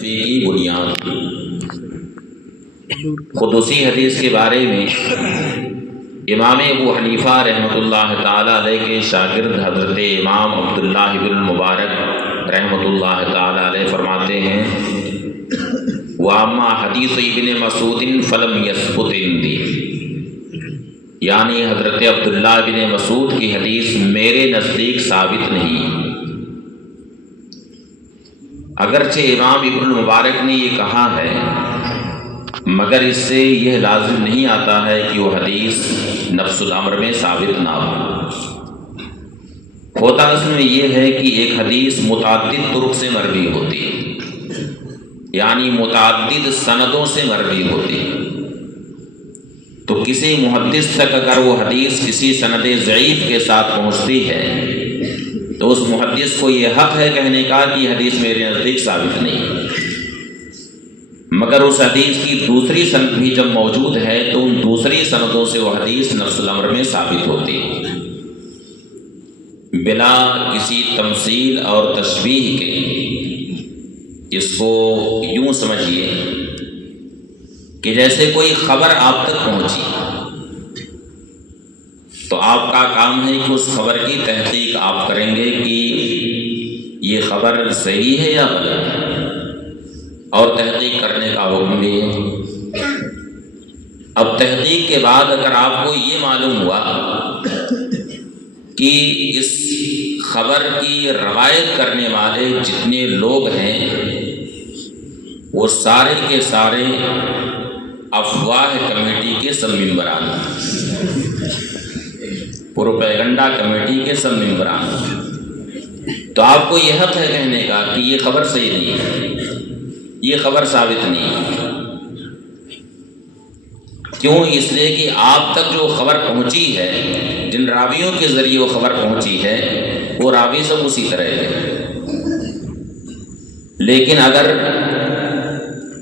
کی بنیاد قدسی حدیث کے بارے میں امام ابو حنیفہ رحمۃ اللہ تعالیٰ علیہ کے شاگرد حضرت امام عبداللہ بن المبارک رحمۃ اللہ تعالیٰ علیہ فرماتے ہیں وَأَمَّا حدیث ابن مسعود فلم يثبت عندی، یعنی حضرت عبداللہ بن مسعود کی حدیث میرے نزدیک ثابت نہیں۔ اگرچہ امام ابن المبارک نے یہ کہا ہے مگر اس سے یہ لازم نہیں آتا ہے کہ وہ حدیث نفس الامر میں ثابت نہ ہو۔ ہوتا اصل میں یہ ہے کہ ایک حدیث متعدد طرق سے مروی ہوتی ہے، یعنی متعدد سندوں سے مروی ہوتی ہے۔ تو کسی محدث تک اگر وہ حدیث کسی سند ضعیف کے ساتھ پہنچتی ہے تو اس محدث کو یہ حق ہے کہنے کا کہ حدیث میرے نزدیک ثابت نہیں، مگر اس حدیث کی دوسری سند بھی جب موجود ہے تو ان دوسری سندوں سے وہ حدیث نفس الامر میں ثابت ہوتی ہے، بلا کسی تمثیل اور تشبیہ کے۔ اس کو یوں سمجھیے کہ جیسے کوئی خبر آپ تک پہنچی تو آپ کا کام ہے کہ اس خبر کی تحقیق آپ کریں گے کہ یہ خبر صحیح ہے یا غلط ہے، اور تحقیق کرنے کا حکم بھی ہے۔ اب تحقیق کے بعد اگر آپ کو یہ معلوم ہوا کہ اس خبر کی روایت کرنے والے جتنے لوگ ہیں وہ سارے کے سارے افواہ کمیٹی کے سب ممبران ہیں، پروپیگنڈا کمیٹی کے سب ممبران ہیں، تو آپ کو یہ حق ہے کہنے کا کہ یہ خبر صحیح نہیں ہے، یہ خبر ثابت نہیں ہے۔ کیوں؟ اس لیے کہ آپ تک جو خبر پہنچی ہے، جن راویوں کے ذریعے وہ خبر پہنچی ہے وہ راوی سب اسی طرح کے، لیکن اگر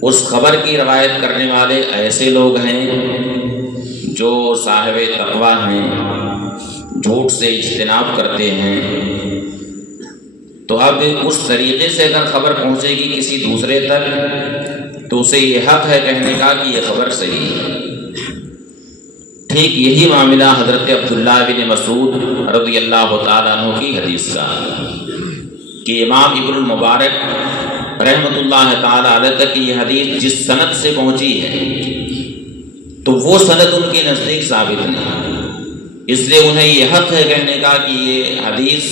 اس خبر کی روایت کرنے والے ایسے لوگ ہیں جو صاحب تقویٰ ہیں، جھوٹ سے اجتناب کرتے ہیں، تو اب اس طریقے سے اگر خبر پہنچے گی کسی دوسرے تک تو اسے یہ حق ہے کہنے کا کہ یہ خبر صحیح ہے۔ ٹھیک یہی معاملہ حضرت عبداللہ بن مسعود رضی اللہ تعالیٰ عنہ کی حدیث کا، کہ امام ابن المبارک رحمۃ اللہ تعالیٰ علیہ تک یہ حدیث جس سند سے پہنچی ہے تو وہ سند ان کے نزدیک ثابت نہیں، اس لیے انہیں یہ حق ہے کہنے کا کہ یہ حدیث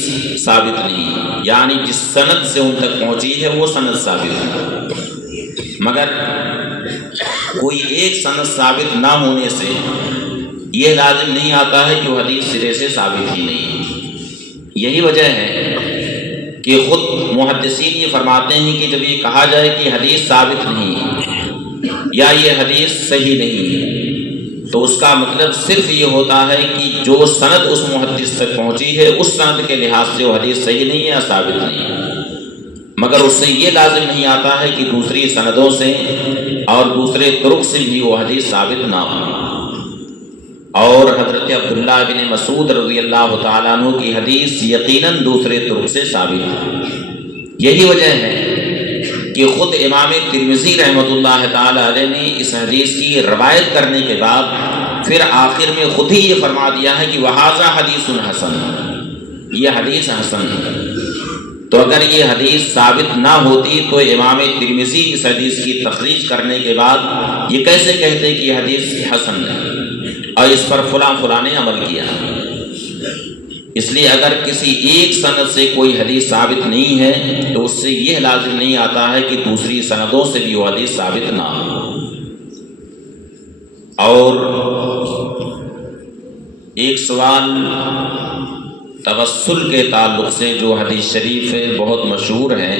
ثابت نہیں، یعنی جس سند سے ان تک پہنچی ہے وہ سند ثابت ہے، مگر کوئی ایک سند ثابت نہ ہونے سے یہ لازم نہیں آتا ہے کہ وہ حدیث سرے سے ثابت ہی نہیں۔ یہی وجہ ہے کہ خود محدثین یہ فرماتے ہیں کہ جب یہ کہا جائے کہ حدیث ثابت نہیں یا یہ حدیث صحیح نہیں تو اس کا مطلب صرف یہ ہوتا ہے کہ جو سند اس محدث تک پہنچی ہے اس سند کے لحاظ سے وہ حدیث صحیح نہیں ہے یا ثابت نہیں ہے، مگر اس سے یہ لازم نہیں آتا ہے کہ دوسری سندوں سے اور دوسرے طرق سے بھی وہ حدیث ثابت نہ ہو۔ اور حضرت عبداللہ بن مسعود رضی اللہ تعالیٰ عنہ کی حدیث یقیناً دوسرے طرق سے ثابت ہے۔ یہی وجہ ہے کہ خود امام ترمذی رحمۃ اللہ تعالیٰ علیہ نے اس حدیث کی روایت کرنے کے بعد پھر آخر میں خود ہی یہ فرما دیا ہے کہ وَهَذَا حَدِيثٌ حَسَنٌ، یہ حدیث حسن ہے۔ تو اگر یہ حدیث ثابت نہ ہوتی تو امام ترمذی اس حدیث کی تخریج کرنے کے بعد یہ کیسے کہتے کہ یہ حدیث حسن ہے اور اس پر فلاں نے عمل کیا۔ اس لیے اگر کسی ایک سند سے کوئی حدیث ثابت نہیں ہے تو اس سے یہ لازم نہیں آتا ہے کہ دوسری سندوں سے بھی وہ حدیث ثابت نہ ہو۔ اور ایک سوال توسل کے تعلق سے جو حدیث شریف بہت مشہور ہے،